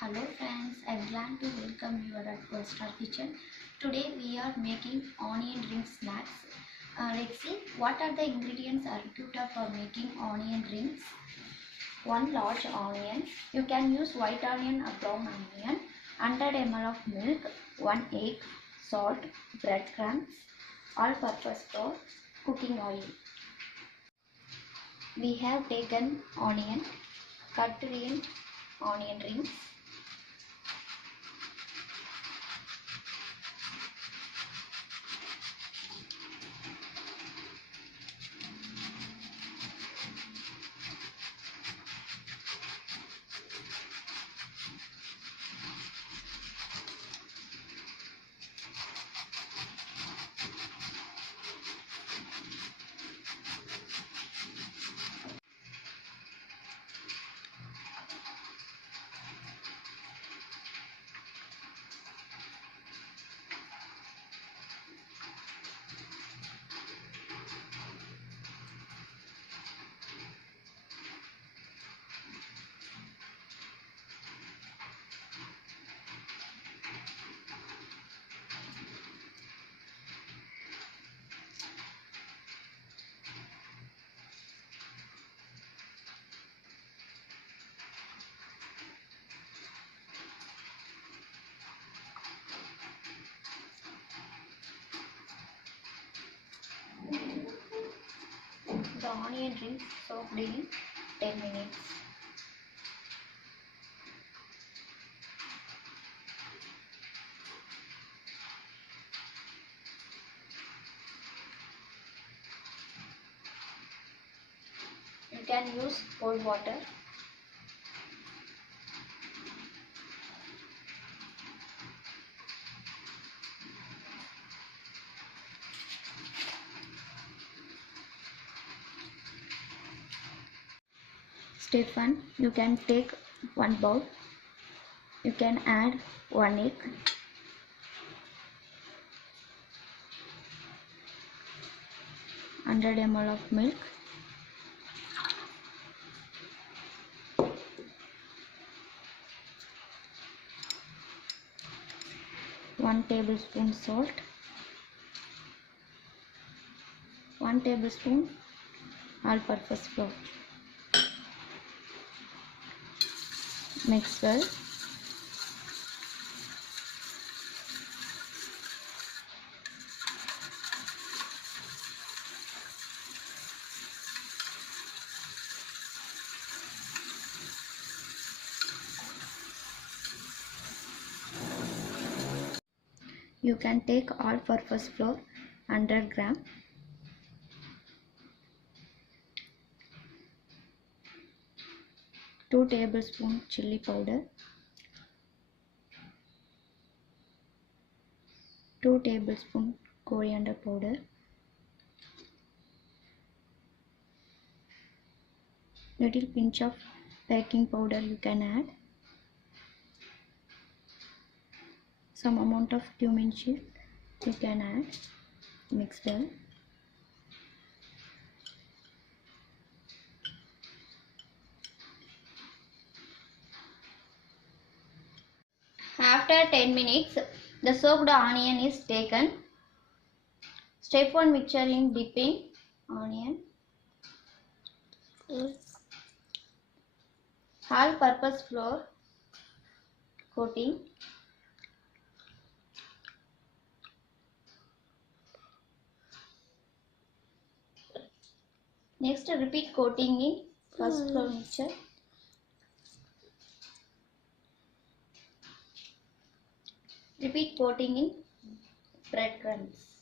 Hello friends, I'm glad to welcome you at Star Kitchen. Today we are making onion ring snacks. Let's see what are the ingredients are required for making onion rings. 1 large onion. You can use white onion or brown onion. 100 ml of milk. 1 egg. Salt. Breadcrumbs. All-purpose flour. Cooking oil. We have taken onion, cut in onion rings. The onion rings soaked in 10 minutes. You can use cold water. Step 1. You can take 1 bowl. You can add 1 egg. 100 ml of milk. 1 tablespoon salt. 1 tablespoon all-purpose flour. Mix well. You can take all-purpose flour 100 gram. 2 tablespoon chili powder. 2 tablespoon coriander powder. Little pinch of baking powder you can add. Some amount of cumin seed you can add. Mix well. After 10 minutes, the soaked onion is taken. Step 1, mixture in dipping onion. All-purpose flour coating. Next, repeat coating in first flour mixture. Repeat coating in breadcrumbs.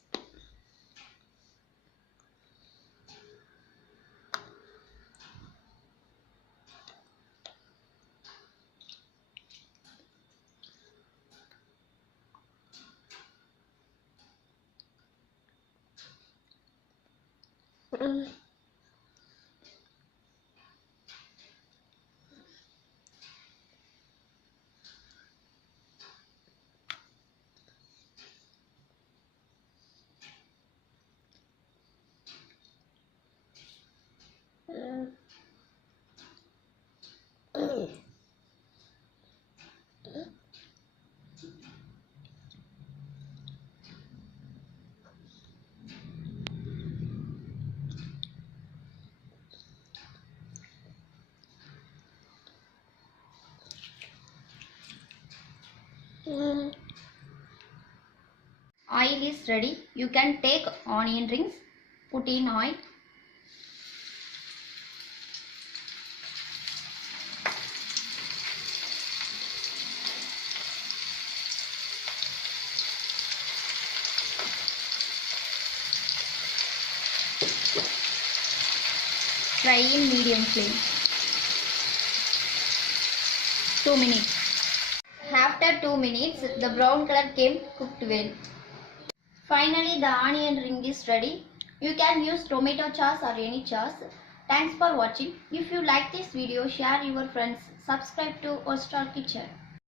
Oil is ready. You can take onion rings, put in oil. Fry in medium flame. 2 minutes. After 2 minutes, the brown color came cooked well. Finally, the onion ring is ready. You can use tomato sauce or any sauce. Thanks for watching. If you like this video, share your friends. Subscribe to Ostar Kitchen.